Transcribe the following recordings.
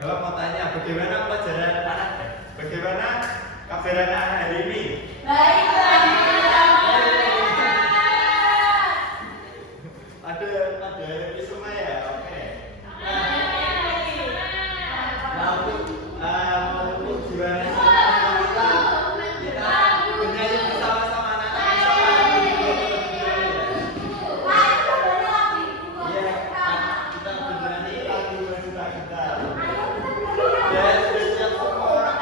Bapak mau tanya, bagaimana pelajaran anak? Bagaimana kabar anak hari ini? Baik, Ada revisi semua ya? Oke. Nah, untuk gimana kita bernyanyi bersama-sama anak-anak Iya, kita bernyanyi lagu bersuka kita. Ya, sudah siap semua.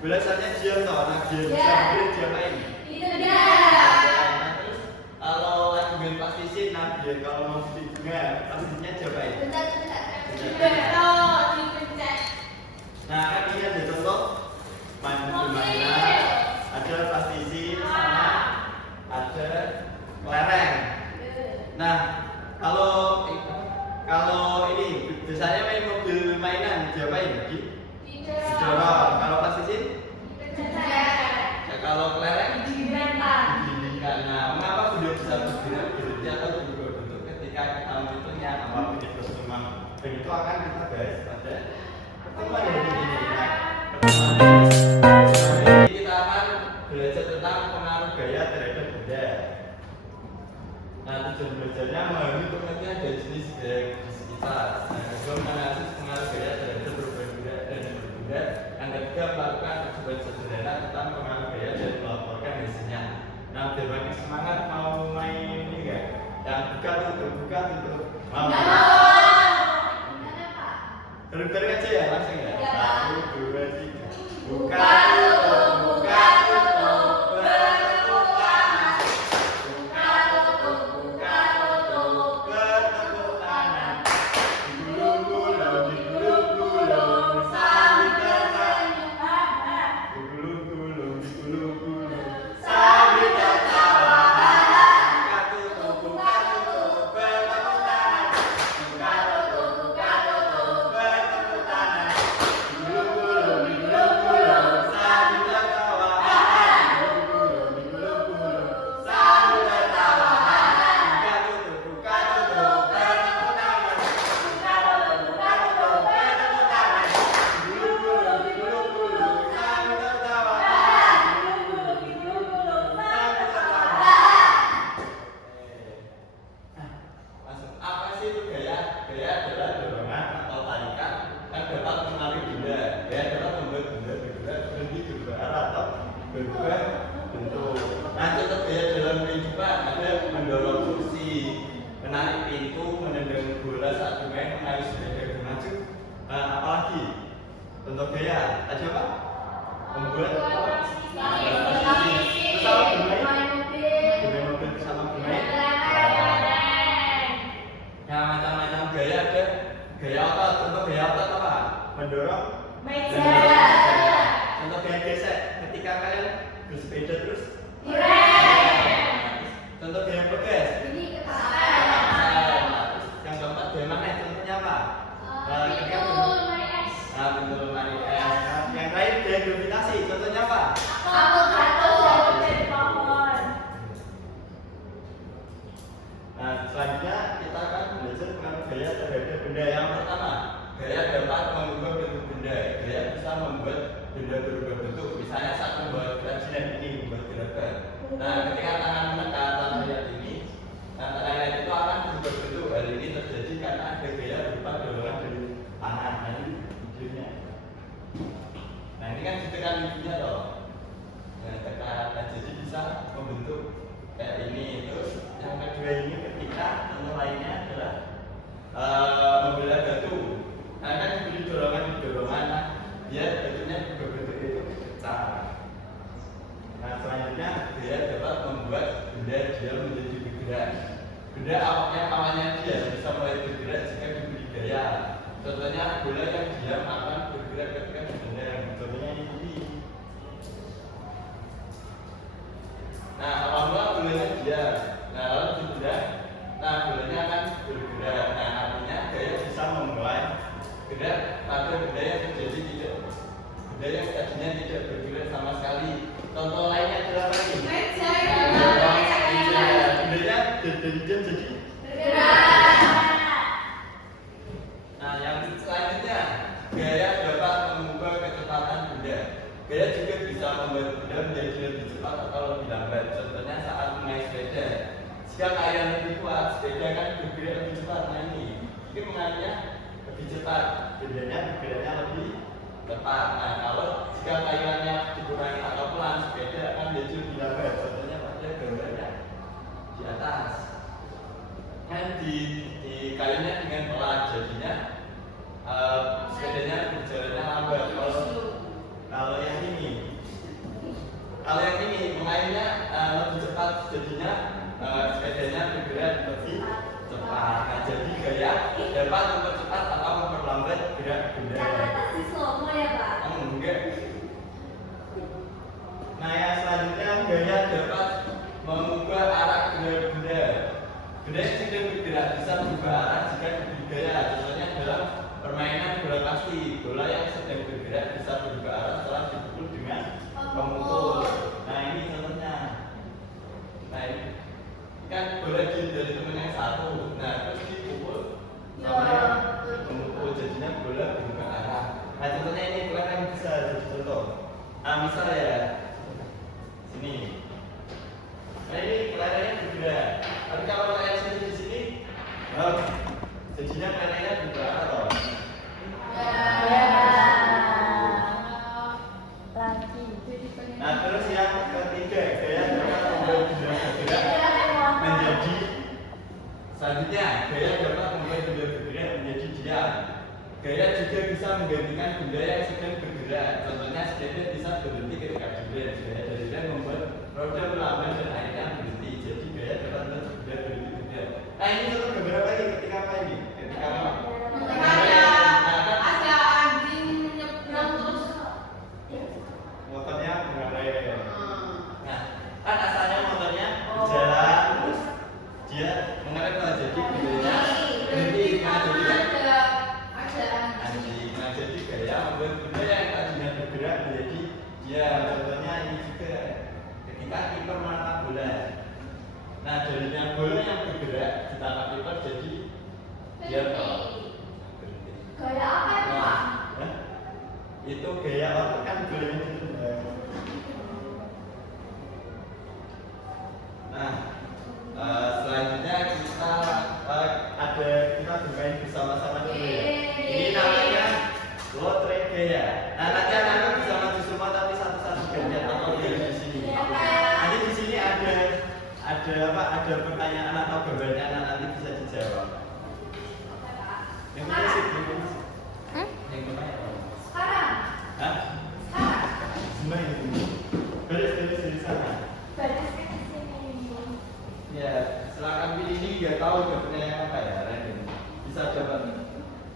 Bola asalnya diam toh, nah diapain? Kalau lagi main plastisik, nah dia kalau mau bunga, plastisnya diapain? Nah kan ini ada contoh mainan, ada plastisik sama ada kelereng. Nah kalau ini biasanya main mobil mainan diapain? Didorong. Kalau plastisik? Ya, kalau kelereng? Didindingkan. Nah, mengapa beliau bisa berdiri atau duduk ketika kita menghitungnya apa itu semua? Dan itu akan kita bahas pada pertemuan hari ini. Pertemuan ini kita akan belajar tentang pengaruh gaya terhadap benda. Nah, tujuan belajarnya memahami pengertian dari jenis gaya di sekitar. Nah, kedua menganalisis pengaruh gaya terhadap perubahan benda dan berbenda. Yang ketiga melakukan percobaan sederhana tentang pengaruh gaya dan melaporkan hasilnya. Nah, biar makin semangat mau main ini enggak? Yang buka tutup. Mau? Bareng-bareng aja ya, langsung ya. 1, 2, 3. Buka tutup. Untuk gaya, tadi apa? Membuat bersama bermain mobil bersama bermain. Nah, macam-macam gaya ada. Gaya otot, contoh gaya otot apa? Mendorong meja. Contoh gaya gesek, ketika kalian bersepeda membuat benda berubah bentuk. Misalnya saat membuat kerajinan ini membuat gerakan. Nah, ketika tangan menekan tangan lihat ini, nah tangan lihat itu akan berubah bentuk. Hal ini terjadi karena ada gaya berupa dorongan dari tangan. Nah, ini videonya. Nah, ini kan ditekan videonya loh. Nah, tekan, nah, jadi bisa membentuk kayak ini. Terus yang kedua ini ketika contoh lainnya adalah membelah batu. Nah, kan diberi dorongan, nah, dia bentuknya berbentuk itu pecah. Nah, selanjutnya dia dapat membuat benda dia menjadi bergerak. Benda awalnya dia bisa mulai bergerak jika diberi gaya. Contohnya bola yang diam akan bergerak ketika dibendang. Contohnya ini. Nah, awalnya bolanya diam. Nah, lalu dibendang. Nah, bolanya akan bergerak. Nah, artinya gaya bisa memulai gerak pada benda yang terjadi tidak, benda yang tadinya tidak bergerak sama sekali. Contoh lainnya adalah apa ini? Meja. Bendanya dari diam jadi bergerak. Nah, yang selanjutnya gaya dapat mengubah kecepatan benda. Gaya juga bisa membuat benda menjadi lebih cepat atau lebih lambat. Contohnya saat menaik sepeda. Jika kalian lebih kuat, sepeda kan bergerak lebih cepat. Nah, ini mengaruhnya lebih cepat, bendanya bergeraknya lebih cepat. Nah, kalau jika kayuannya dikurangi atau pelan, sepeda akan menjadi lebih lambat. Contohnya pada gambarnya di atas. Kan di kayunya dengan pelan, jadinya sepedanya berjalannya lambat. Kalau yang ini mengayunya lebih cepat, jadinya sepedanya bergerak lebih cepat. Nah, jadi gaya dapat mempercepat atau memperlambat gerak benda. Ternyata si slow ya, Pak? Enggak. Nah, yang selanjutnya gaya dapat mengubah arah gerak benda. Benda yang sedang bergerak bisa berubah arah jika diberi gaya. Contohnya dalam permainan bola kasti, bola yang sedang bergerak bisa berubah arah setelah dipukul dengan pemukul. Nah, ini contohnya. Nah, ini kan bola dari teman yang satu. Nah, terus dipukul sama yang pemukul, jadinya bola berubah arah. Nah, contohnya ini kalian bisa jadi contoh. Nah, misal ya sini. Nah, ini kelerengnya bergerak. Tapi kalau kalian sini di sini, jadinya kelerengnya berubah arah loh. Nah, terus yang ketiga, gaya dapat membuat benda bergerak menjadi selanjutnya, gaya dapat membuat benda bergerak menjadi diam. Gaya juga bisa menggantikan benda yang sedang bergerak. Contohnya sepeda bisa berhenti ketika direm. Gaya dari rem membuat roda melambat dan akhirnya berhenti. Jadi gaya dapat membuat benda berhenti bergerak. Nah, ini contoh gambar apa ini? Ketika apa ini? Ketika apa? Ada anjing nyebrang terus motornya mengarah. Nah, kan asalnya motornya jalan terus dia mengarah malah jadi bendanya berhenti. Nah, jadi kan ada anjing. Nah, jadi gaya membuat benda yang tadinya bergerak menjadi diam. Contohnya ini juga ketika kiper menangkap bola. Nah, jadinya bola yang bergerak ditangkap kiper jadi diam. Berhenti. gaya apa ya, Pak? Hah? Itu gaya otak kan bolanya gitu. Nah, selanjutnya kita bermain bersama-sama dulu ya. Ini namanya lotre gaya. Nah, nanti anak-anak bisa maju semua tapi satu-satu gantian atau dari di sini. Nanti di sini ada pertanyaan atau gambarnya, nanti bisa dijawab. Yang mana sih? Yang mana? Sekarang. Hah? Semua ini. Baris dari sana. Barisnya di sini. Ya, silakan pilih ini. Nggak tahu gambarnya yang apa ya, random. Bisa coba.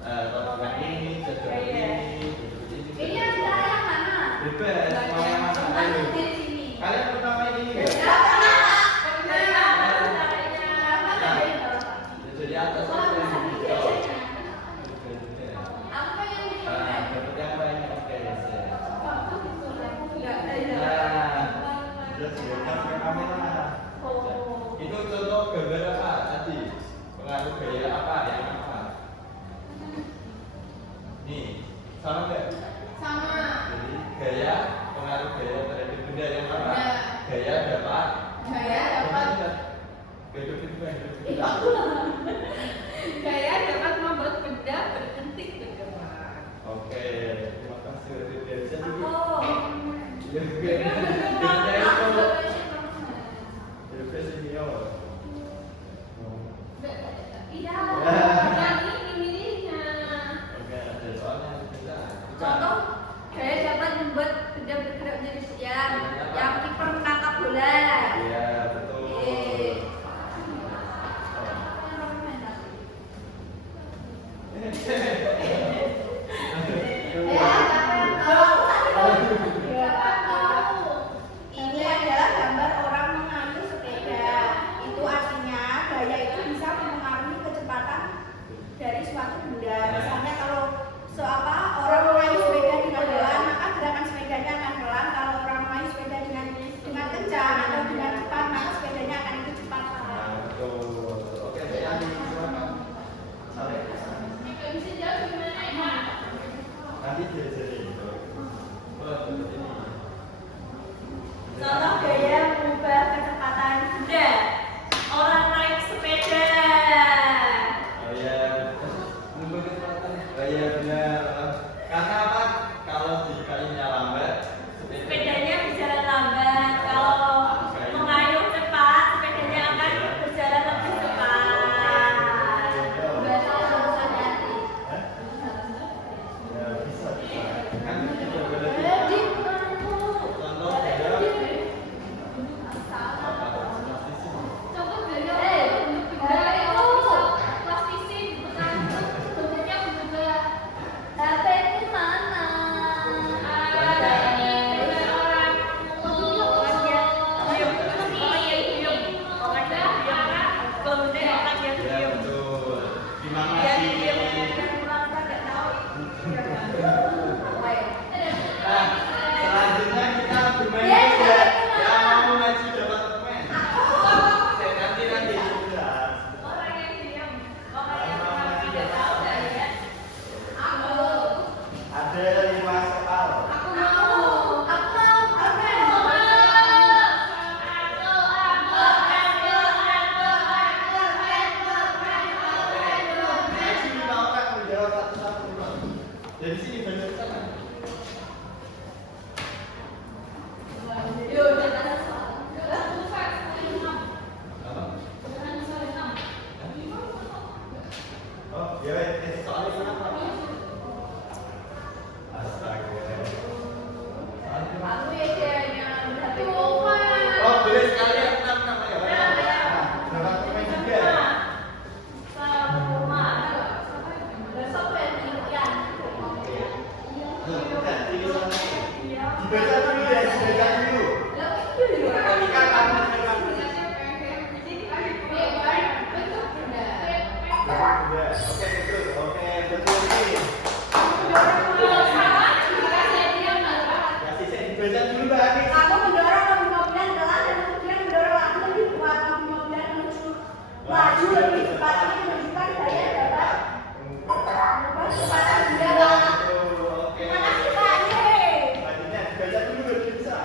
Kalau ini, bisa coba ini. Ini yang kita yang mana? Bebas, mau yang mana? Ayo. Di sini. Kalian pernah main ini nggak? Jadi atas aja yang di bawah. Apa yang di Nah, dapat yang banyak. Oke, ya. Nah, terus lihat ke kamera. Itu contoh gambar apa tadi? Pengaruh gaya apa? Yang apa? Nih, sama nggak? Sama. Gaya, pengaruh gaya terhadap benda yang apa? Gaya dapat. Gaya dapat membuat benda berhenti bergerak. Oke, terima kasih. Jadi, Aku. Iya, yang ini. Contoh, gaya dapat membuat benda bergerak menjadi siang. Yang kiper menangkap bola. Iya, betul. Ini adalah gambar orang mengayuh sepeda. Itu artinya gaya itu bisa mempengaruhi kecepatan dari suatu benda. Misalnya kalau orang mengayuh sepeda dengan pelan, maka gerakan sepedanya akan pelan. Kalau orang mengayuh sepeda dengan kencang atau dengan cepat, maka sepedanya akan ikut cepat. Nah, betul. Oke, Andi, silakan. Bisa jawab gimana ya? Nanti diajarin. Ini. Contoh gaya mengubah kecepatan benda. Orang naik sepeda. Oh iya, mengubah kecepatan. Oh iya benar. Karena apa? Kalau dikalinya lambat, Sepedanya berjalan lambat. Kalau mengayuh cepat, sepedanya akan berjalan lebih cepat. Bahasa harus hati-hati. Ya bisa. Kan itu berarti. Jadi, Contoh gaya. contoh gaya benda itu plastisi bukan bentuknya juga. HP itu mana? Ya betul. Terima kasih. Nah, selanjutnya kita bermain juga. Yang mau maju dapat pemain. Nanti sudah. Ada 5 soal. Maju 5 orang menjawab satu-satu. Dari sini benar sana. Apa? Oh, ya, soalnya kenapa? Astaga. Oh, boleh sekalian 6 ya, Pak? Nah, dapat pemain juga. Bukan, ini soalnya. Dibaca dulu ya, dibaca dulu. Ketika kamu memang benda. Oke, betul. Oke, betul ini. Kasih saya dibaca dulu, Mbak Ani. Aku mendorong mobil-mobilan pelan dan kemudian mendorong aku lebih kuat. Mobil-mobilan menuju laju lebih cepat. Ini menunjukkan gaya dapat mengubah kecepatan benda. Oke. Terima kasih Pak. Yeay. Selanjutnya dibaca dulu baru bisa.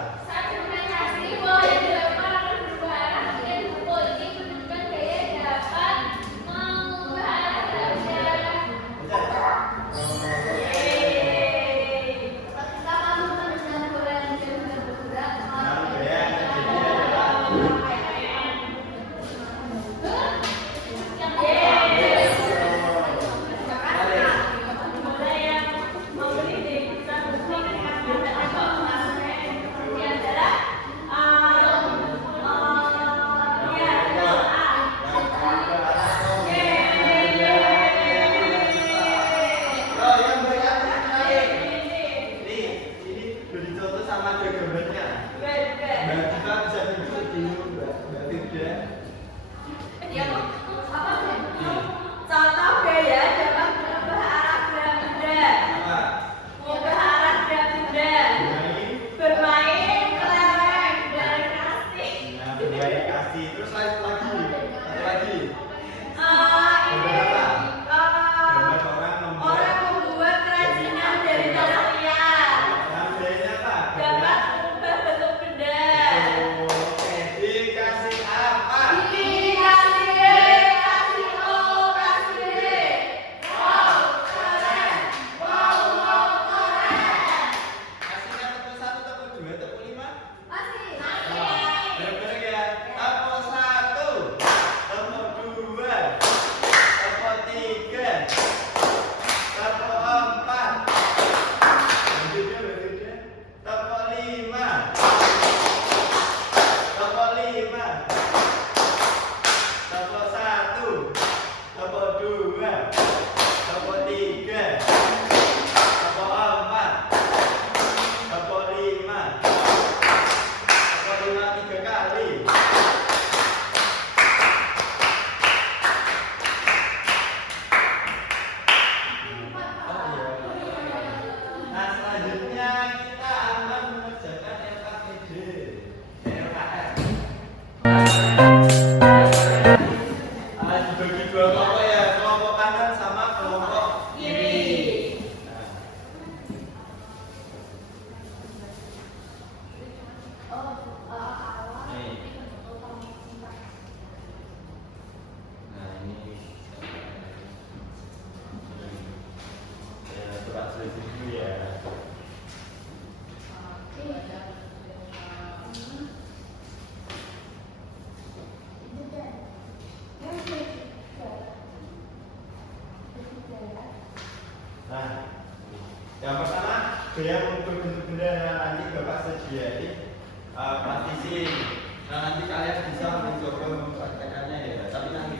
Gambar orang membuat Orang membuat kerajinan dari tanah liat. Nah, bedanya apa? nanti Bapak sediain praktisi. Nah nanti kalian bisa mencoba mempraktekannya ya, tapi nanti.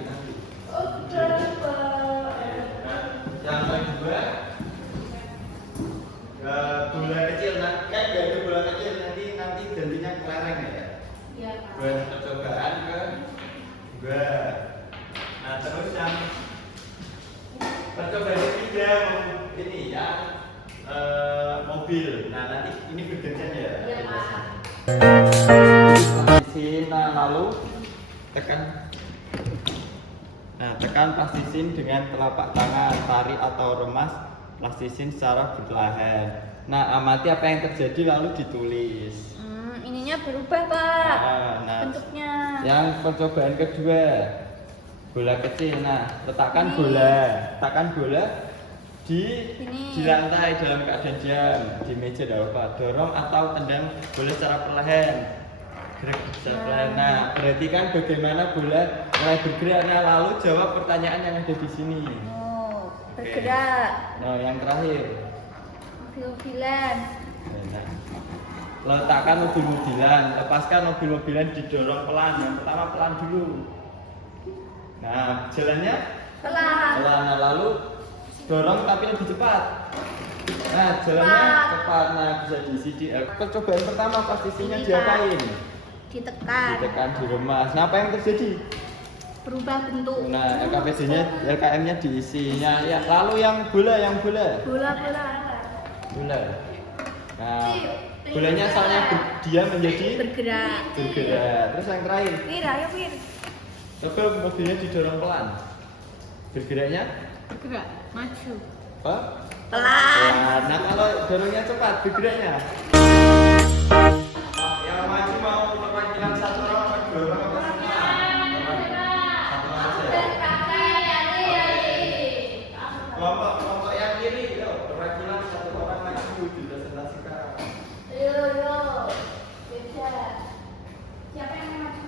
Oke, Pak. Nah, yang kedua, bola kecil. Nah, kan nggak ada bola kecil, nanti gantinya kelereng ya. Iya, Pak. Buat percobaan ke dua. Nah terus yang percobaan ketiga ini yang mobil. Nah nanti ini bergantian ya. Iya, Pak. Plastisin, nah lalu tekan. Nah tekan plastisin dengan telapak tangan, tarik atau remas plastisin secara perlahan. Nah amati apa yang terjadi lalu ditulis. Ininya berubah, Pak. Nah, Bentuknya. yang percobaan kedua, bola kecil. Nah letakkan bola di lantai dalam keadaan diam, di meja apa, dorong atau tendang bola secara perlahan. Gerak secara perlahan. Nah, perhatikan bagaimana bola mulai bergerak. Nah, lalu jawab pertanyaan yang ada di sini. Oh, Oke. bergerak. Nah, yang terakhir. Mobil-mobilan. Nah, letakkan mobil-mobilan, lepaskan mobil-mobilan didorong pelan. Yang pertama pelan dulu. Nah, jalannya Pelan. pelan. Nah, lalu dorong tapi lebih cepat. Nah, jalannya cepat. Nah, bisa diisi di percobaan pertama posisinya Ini, diapain? Ditekan. Ditekan, diremas. Nah, apa yang terjadi? Berubah bentuk. Nah, LKM-nya diisinya. Ya, lalu yang bola. Bola-bola. Bola. Nah, bolanya asalnya dia menjadi Bergerak. Terus yang terakhir, Wir, ayo Wir. coba mobilnya didorong pelan. Bergeraknya Bergerak. Maju. apa? Pelan. Pelan. Nah, kalau dorongnya cepat, bergeraknya. Yang maju mau perwakilan satu orang apa dua orang apa semua? Satu orang aja. Kelompok yang kiri, yuk, perwakilan satu orang maju dipresentasikan. Yo. Beda. Siapa yang mau maju?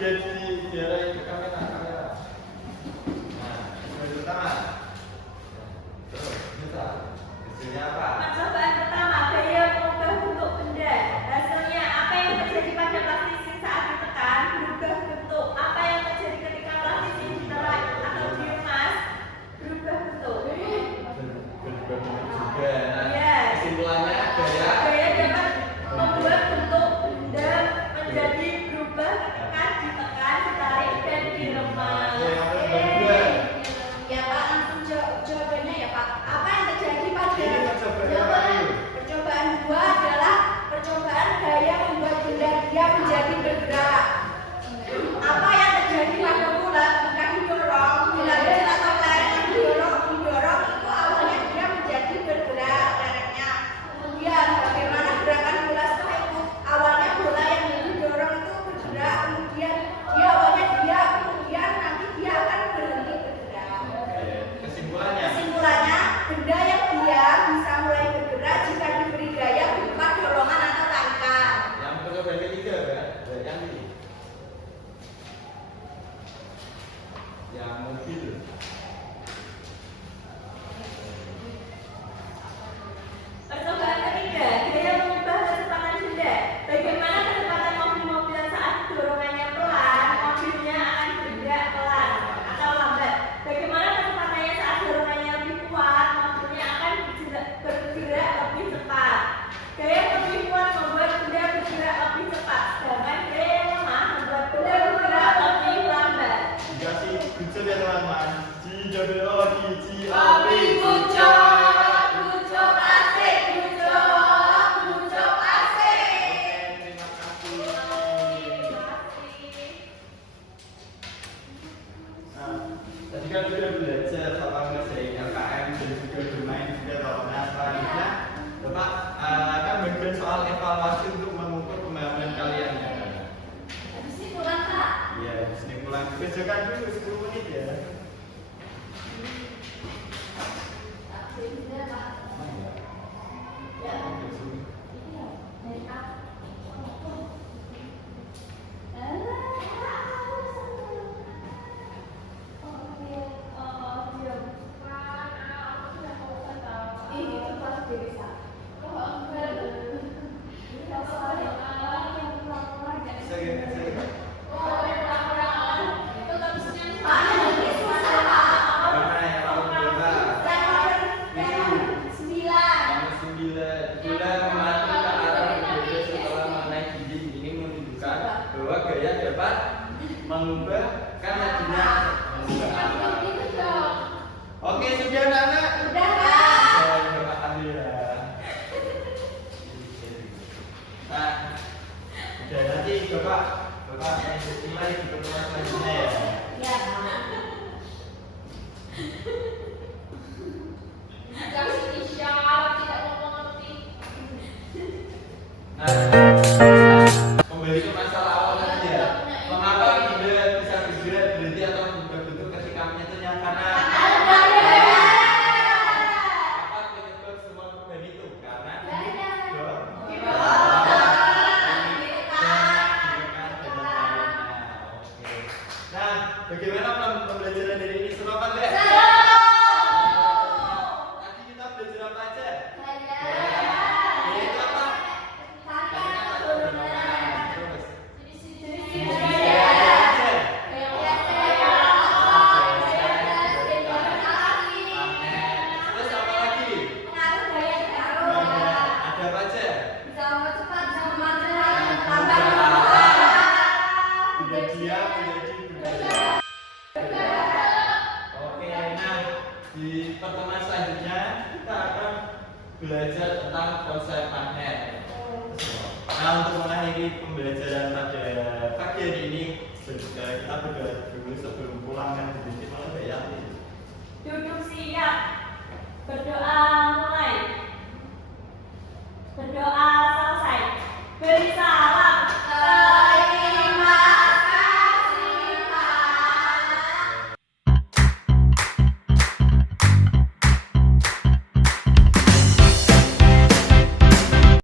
Jadi biar ke kamera. Nah, yang pertama. Terus bisa. Hasilnya apa? Percobaan pertama, gaya mengubah bentuk benda. Hasilnya apa yang terjadi pada plastisin saat ditekan berubah bentuk. Apa yang terjadi ketika plastisin ditarik atau diremas berubah bentuk. Berubah juga. Nah, Iya. kesimpulannya gaya. Gaya dapat membuat bentuk benda menjadi berubah ketika ditekan, ditarik dan diremas. Ya Pak, langsung jawabannya ya Pak. Apa yang terjadi pada Ini percobaan jawaban yang percobaan 2 adalah percobaan gaya membuat benda dia menjadi bergerak. Apa yang terjadi pada bola ketika didorong, bola kecil atau lereng yang didorong itu awalnya dia menjadi bergerak lerengnya. Kemudian bagaimana gerakan bola setelah itu? Awalnya bola yang didorong itu bergerak, kemudian nanti dia akan berhenti bergerak. Kesimpulannya, benda yang diam bisa mulai bergerak jika diberi gaya berupa dorongan atau tarikan. Yang percobaan ketiga kan? Yang ini. Yang mobil. Percobaan ketiga, gaya mengubah kecepatan benda. Bagaimana kecepatan mobil-mobilan saat dorongannya pelan, mobilnya akan bergerak pelan atau lambat. Bagaimana kecepatannya saat dorongannya lebih kuat, mobilnya akan bergerak lebih cepat. Gaya yang lebih kuat membuat benda bergerak lebih cepat, sedangkan gaya yang lemah membuat benda bergerak lebih lambat. Dikasih bujur ya teman-teman. Di gaya dapat mengubah kan lagunya mengubah apa. Oke, sudah anak-anak? Udah, Pak. Bapak ambil ya. Nah, udah nanti Bapak mulai di pertemuan selanjutnya ya. Iya, Pak. Nah, kembali ke masalah awal tadi ya. Mengapa tidak bisa bergerak berhenti atau berubah bentuk ketika menyentuhnya? Karena apa penyebab semua perubahan itu? Karena Nah, bagaimana pembelajaran dari ini? Seru apa enggak? Tadi kita belajar apa aja? Yaitu apa? Terus apa lagi? Ada apa aja? Tidak diam, menjadi budaya. Oke, nah di pertemuan selanjutnya kita akan belajar tentang konsep magnet. Nah, untuk mengakhiri pembelajaran pada pagi hari ini, kita berdoa dulu sebelum pulang kan.